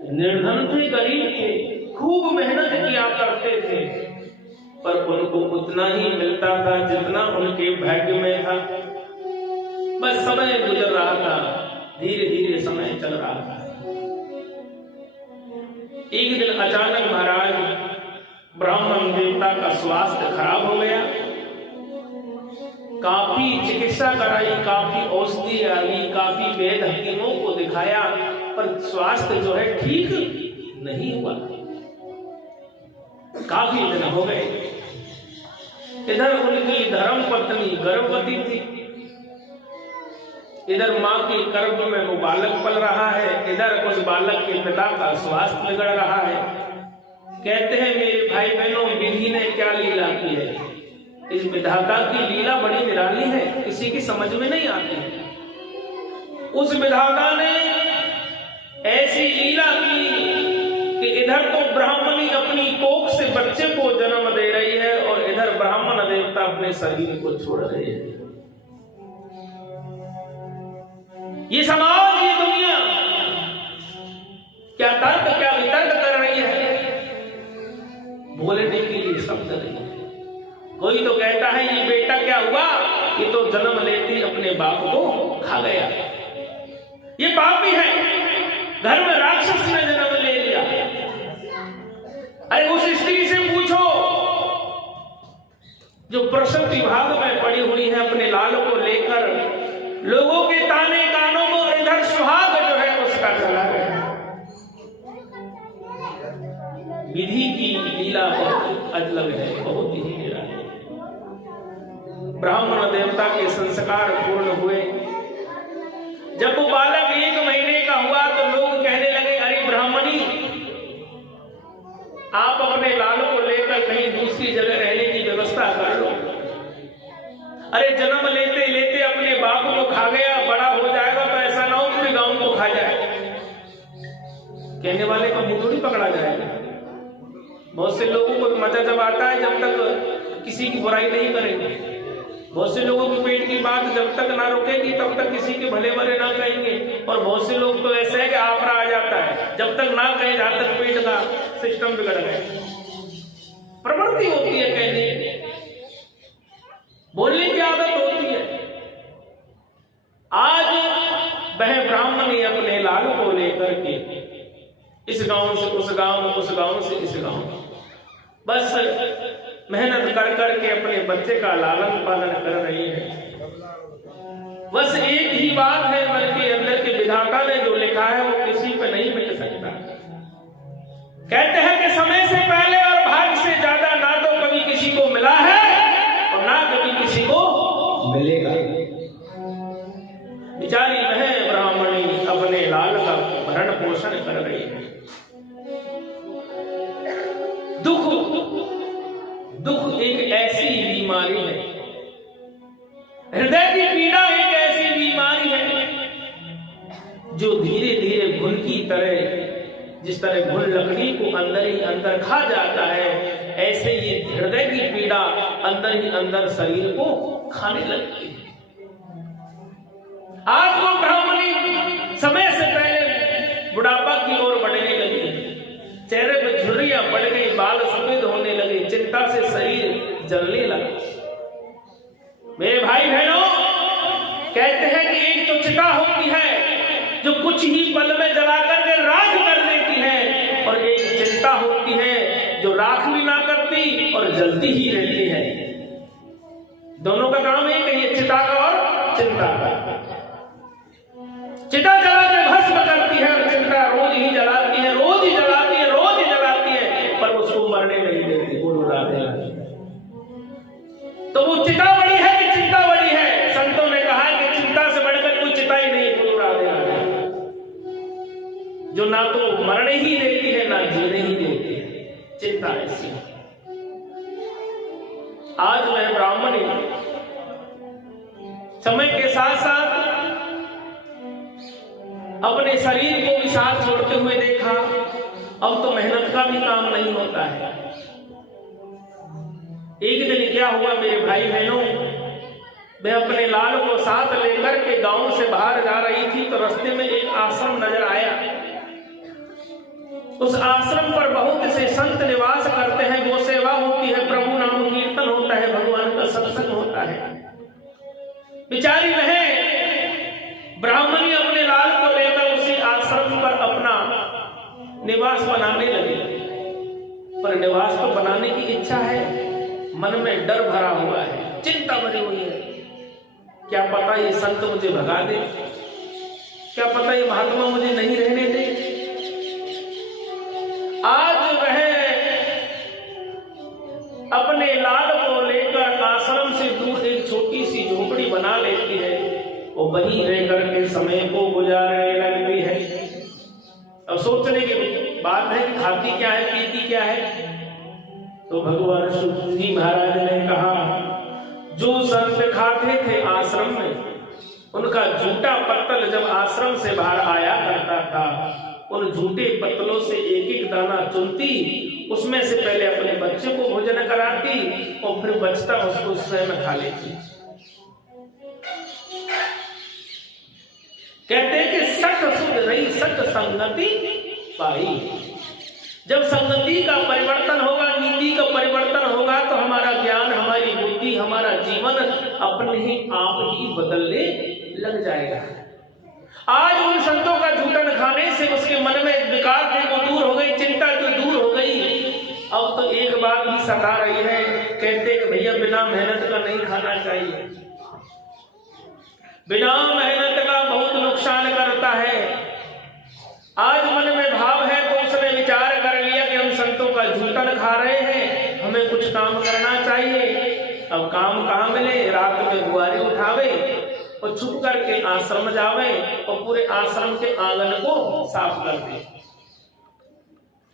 निर्धन थे, गरीब थे, खूब मेहनत किया करते थे, पर उनको उतना ही मिलता था जितना उनके भाग्य में था। बस समय गुजर रहा था, धीरे धीरे समय चल रहा था। एक दिन अचानक महाराज ब्राह्मण देवता का स्वास्थ्य खराब हो गया। काफी चिकित्सा कराई, काफी औषधि आई, काफी वेद हकीमों को दिखाया, पर स्वास्थ्य जो है ठीक नहीं हुआ। काफी दिन हो गए। इधर उनकी धर्म पत्नी गर्भवती थी, इधर मां के गर्भ में वो बालक पल रहा है, इधर उस बालक के पिता का स्वास्थ्य बिगड़ रहा है। कहते हैं मेरे भाई बहनों, विधि ने क्या लीला की है। इस विधाता की लीला बड़ी निराली है, किसी की समझ में नहीं आती है। उस विधाता ने ऐसी लीला की कि इधर तो ब्राह्मणी अपनी कोख से बच्चे को जन्म दे रही है और इधर ब्राह्मण देवता अपने शरीर को छोड़ रहे हैं। ये समाज, ये दुनिया क्या तर्क, क्या वितर्क कर रही है, बोलने के लिए शब्द नहीं। कोई तो कहता है ये बेटा क्या हुआ, ये तो जन्म लेती अपने बाप को खा गया, ये पापी है, घर में राक्षस ने जन्म ले लिया। अरे उस स्त्री से पूछो जो प्रसव विभाग में पड़ी हुई है, अपने लाल को लेकर लोगों के ताने कानों को, इधर सुहाग जो है उसका चला गया। विधि की लीला बहुत अजलब है, बहुत ही निराली है। ब्राह्मण देवता के संस्कार पूर्ण हुए। जब वो बालक 1 महीने का हुआ तो लोग कहने लगे, अरे ब्राह्मणी, आप अपने लाल को लेकर कहीं दूसरी जगह रहने की व्यवस्था कर लो। अरे जन्म लेते लेते अपने बाप को खा गया, बड़ा हो जाएगा तो ऐसा ना हो पूरे गांव को खा जाए। कहने वाले का मुंह थोड़ी पकड़ा जाएगा। बहुत से लोगों को मजा जब आता है जब तक किसी की बुराई नहीं करेंगे। बहुत से लोगों की पेट की बात जब तक ना रुकेगी तब तक किसी के भले भले ना कहेंगे। और बहुत से लोग तो ऐसे है कि आपरा आ जाता है, जब तक ना कहे जहां तक पेट का सिस्टम बिगड़ गया। प्रवृत्ति होती है कहने की, बोलने की आदत होती है। आज वह ब्राह्मणी अपने लाल को लेकर के इस गांव से उस गांव, उस गांव से इस गांव, बस मेहनत कर करके अपने बच्चे का लालन पालन कर रही है। बस एक ही बात है, मन के अंदर के विधाता ने जो लिखा है वो किसी पे नहीं मिट सकता। कहते हैं कि समय से पहले और भाग्य से ज्यादा ना तो कभी किसी को मिला है और ना कभी किसी को मिलेगा। बेचारी वह ब्राह्मणी अपने लाल का भरण पोषण कर रही है। दुख एक ऐसी बीमारी है, हृदय की पीड़ा एक ऐसी बीमारी है जो धीरे धीरे घुन की तरह, जिस तरह घुन लकड़ी को अंदर ही अंदर खा जाता है, ऐसे ये हृदय की पीड़ा अंदर ही अंदर शरीर को खाने लगती है। आज वो ब्राह्मणी समय से पहले बुढ़ापा की ओर बढ़ने लगी, चेहरे पे झुर्रियां पड़ गई, बाल सफेद होने लगे, चिंता से शरीर जलने लगा। मेरे भाई बहनों, कहते हैं कि एक तो चिता होती है जो कुछ ही पल में जलाकर के राख कर देती है, और एक चिंता होती है जो राख भी ना करती और जलती ही रहती है। दोनों का काम एक है, चिता का और चिंता का। चिता जला के भस्म करती है और चिंता रोज ही जलाती है, रोज ही जलाती है, रोज ही जलाती है, पर उसको मरने नहीं देती। बोलो राधे राधे। तो वो चिता बड़ी है कि चिंता बड़ी है? संतों ने कहा कि चिंता से बढ़कर कोई चिता ही नहीं। बोलो राधे राधे। जो ना तो मरने ही देती है ना जीने ही देती है, चिंता ऐसी। आज वह ब्राह्मणी समय के साथ साथ अपने शरीर को भी साथ छोड़ते हुए देखा। अब तो मेहनत का भी काम नहीं होता है। एक दिन क्या हुआ मेरे भाई बहनों, मैं अपने लाल को साथ लेकर के गांव से बाहर जा रही थी तो रास्ते में एक आश्रम नजर आया। उस आश्रम पर बहुत से संत निवास करते हैं, गो सेवा होती है, प्रभु नाम कीर्तन होता है, भगवान का सत्संग होता है। बेचारी वह ब्राह्मणी अपने लाल को लेकर उसी आश्रम पर अपना निवास बनाने लगी, पर निवास तो बनाने की इच्छा है, मन में डर भरा हुआ है, चिंता भरी हुई है। क्या पता ये संत मुझे भगा दे, क्या पता ये महात्मा मुझे नहीं रहने दे। आज वह अपने लाल को लेकर आश्रम से दूर एक छोटी सी झोपड़ी बना लेती है और वहीं रहकर के समय को गुजारने लगती है। अब सोचने की बात है कि खाती क्या है, पीती क्या है। तो भगवान शुद्ध जी महाराज ने कहा, जो संत खाते थे आश्रम में, उनका झूठा पत्तल जब आश्रम से बाहर आया करता था, उन झूठे पत्तलों से एक एक दाना चुनती, उसमें से पहले अपने बच्चे को भोजन कराती और फिर बचता उसको स्वयं खा लेती। कहते हैं कि सठ सुध रही सठ संगति पाई। जब संगति का परिवर्तन होगा, नीति का परिवर्तन होगा, तो हमारा ज्ञान, हमारी बुद्धि, हमारा जीवन अपने ही आप ही बदलने लग जाएगा। आज उन संतों का झूठन खाने से उसके मन में विकार थे वो दूर हो गई, चिंता जो दूर हो गई। अब तो एक बात ही सता रही है, कहते कि भैया बिना मेहनत का नहीं खाना चाहिए, बिना मेहनत का बहुत नुकसान करता है। आज मन में भाव है तो उसने विचार कर लिया कि हम संतों का झूठन खा रहे हैं, हमें कुछ काम करना चाहिए। अब काम कहाँ मिले, रात में बुआरी उठावे और छुप करके आश्रम जावे और पूरे आश्रम के आंगन को साफ कर दे।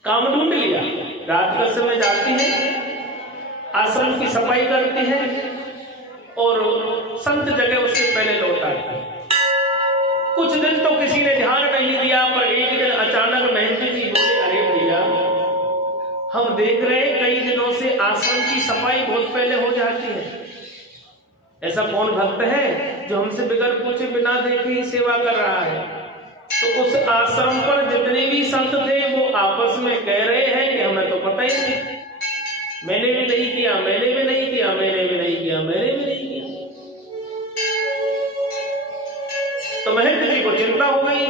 काम ढूंढ लिया, रात का समय जाती है, आश्रम की सफाई करती है और संत जगह उससे पहले लौट आती है। कुछ दिन तो किसी ने ध्यान नहीं दिया, पर एक दिन अचानक महंती जी बोले, अरे भैया हम देख रहे हैं कई दिनों से आश्रम की सफाई बहुत पहले हो जाती है। ऐसा कौन भक्त है जो हमसे बिगर पूछे बिना देखे ही सेवा कर रहा है। तो उस आश्रम पर जितने भी संत थे वो आपस में कह रहे हैं कि हमें तो पता ही नहीं, मैंने भी नहीं किया, मैंने भी नहीं किया, मैंने भी नहीं किया, मैंने भी नहीं किया। तो महंत जी को चिंता हो गई,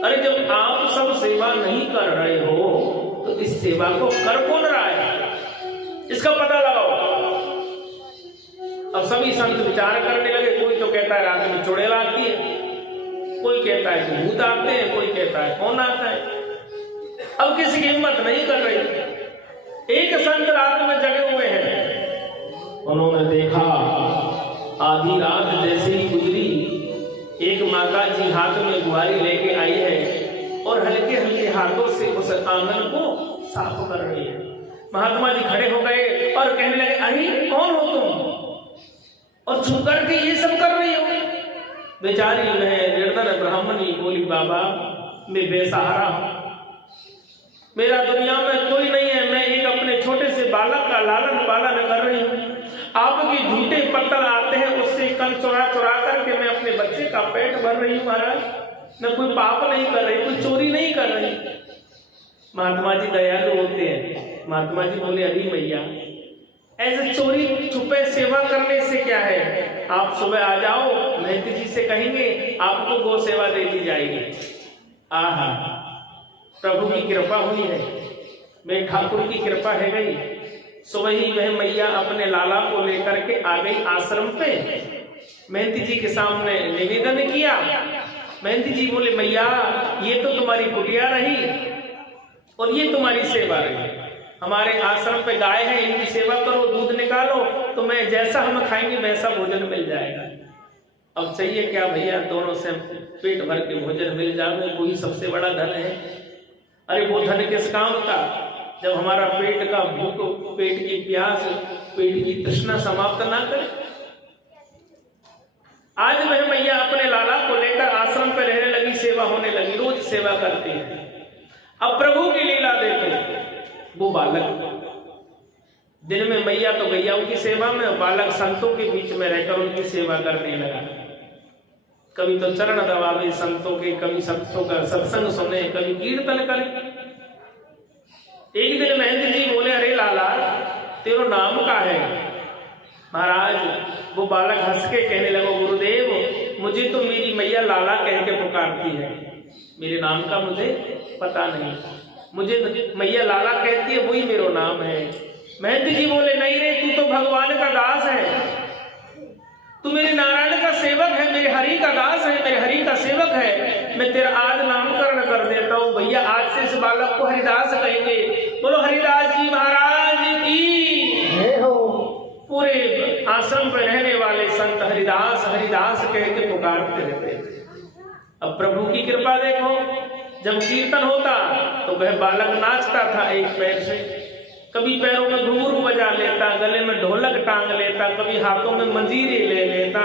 अरे जब आप सब सेवा नहीं कर रहे हो तो इस सेवा को कर कौन रहा है, इसका पता लगाओ। अब सभी संत विचार करने लगे, कोई तो कहता है रात में चुड़ैल आती है, कोई कहता है कि भूत आते हैं, कोई कहता है कौन आता है। अब किसी की हिम्मत नहीं कर रही। एक संत रात में जगे हुए हैं, उन्होंने देखा आधी रात जैसे ही गुजरी, एक माता जी हाथ में बुआरी लेके आई है और हल्के हल्के हाथों से उस आंगन को साफ कर रही है। महात्मा जी खड़े हो गए और कहने लगे, अरे कौन हो तुम और छुप करके ये सब कर रही हो। बेचारी मैं निर्धन ब्राह्मणी बोली, बाबा मैं बेसहारा हूं, मेरा दुनिया में कोई नहीं है, मैं एक अपने छोटे से बालक का लालन पालन कर रही हूँ। आपके झूठे पत्तल आते हैं, उससे कल चुरा चुरा करके मैं अपने बच्चे का पेट भर रही हूँ महाराज, मैं कोई पाप नहीं कर रही, कोई चोरी नहीं कर रही। महात्मा जी दयालु होते हैं। महात्मा जी बोले, अरे भैया ऐसे चोरी छुपे सेवा करने से क्या है, आप सुबह आ जाओ, महंत जी से कहेंगे आपको गौ सेवा दे दी जाएगी। आहा, प्रभु की कृपा हुई है, मेरे ठाकुर की कृपा है गई। सुबह ही वह मैया अपने लाला को लेकर के आ गई आश्रम पे। महंत जी के सामने निवेदन किया। महंत जी बोले, मैया ये तो तुम्हारी कुटिया रही और ये तुम्हारी सेवा रही, हमारे आश्रम पे गाय है, इनकी सेवा करो, दूध निकालो, तो मैं जैसा हम खाएंगे वैसा भोजन मिल जाएगा। अब चाहिए क्या भैया, दोनों से पेट भर के भोजन मिल जाए, वही सबसे बड़ा धन है। अरे वो धन किस काम का जब हमारा पेट का भूख, पेट की प्यास, पेट की तृष्णा समाप्त ना करे। आज वह मैया अपने लाला को लेकर आश्रम पे रहने लगी, सेवा होने लगी, रोज सेवा करती है। अब प्रभु की लीला देखो, वो बालक दिन में मैया तो गैयाओं की सेवा में, बालक संतों के बीच में रहकर उनकी सेवा करने लगा। कभी तो चरण दबावे संतों के, कभी संतों का सत्संग सुने, कभी कीर्तन करे। एक दिन महंत जी बोले, अरे लाला तेरो नाम का है? महाराज वो बालक हंस के कहने लगा, गुरुदेव मुझे तो मेरी मैया लाला कह के पुकारती है, मेरे नाम का मुझे पता नहीं, मुझे मैया लाला कहती है, वही मेरा नाम है। महंत जी बोले, नहीं रे, तू तो भगवान का दास है, तू मेरे नारायण का सेवक है, मेरे हरि का दास है, मेरे हरि का सेवक है। मैं तेरा आज नामकरण कर देता हूँ भैया, आज से इस बालक को हरिदास कहेंगे। बोलो हरिदास जी महाराज की। पूरे आश्रम पर रहने वाले संत हरिदास हरिदास कह के पुकारते रहते। अब प्रभु की कृपा देखो, जब कीर्तन होता तो वह बालक नाचता था एक पैर से, कभी पैरों में घुंघरू बजा लेता, गले में ढोलक टांग लेता, कभी हाथों में मंजीरे ले लेता।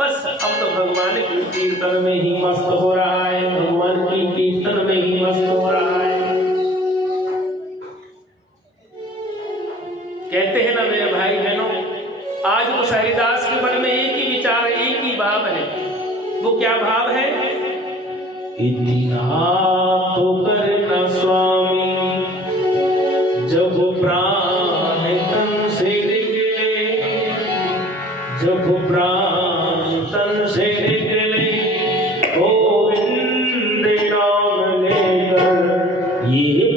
बस अब तो भगवान की कीर्तन में ही मस्त हो रहा है, भगवान की कीर्तन में ही मस्त हो रहा है। कहते हैं ना मेरे भाई बहनों, आज उस हरिदास के मन में एक ही विचार है, एक ही भाव है। वो क्या भाव है? इतना तो करना स्वामी जब प्राण तन से निकले, जब प्राण तन से निकले, गोविंद नाम लेकर ये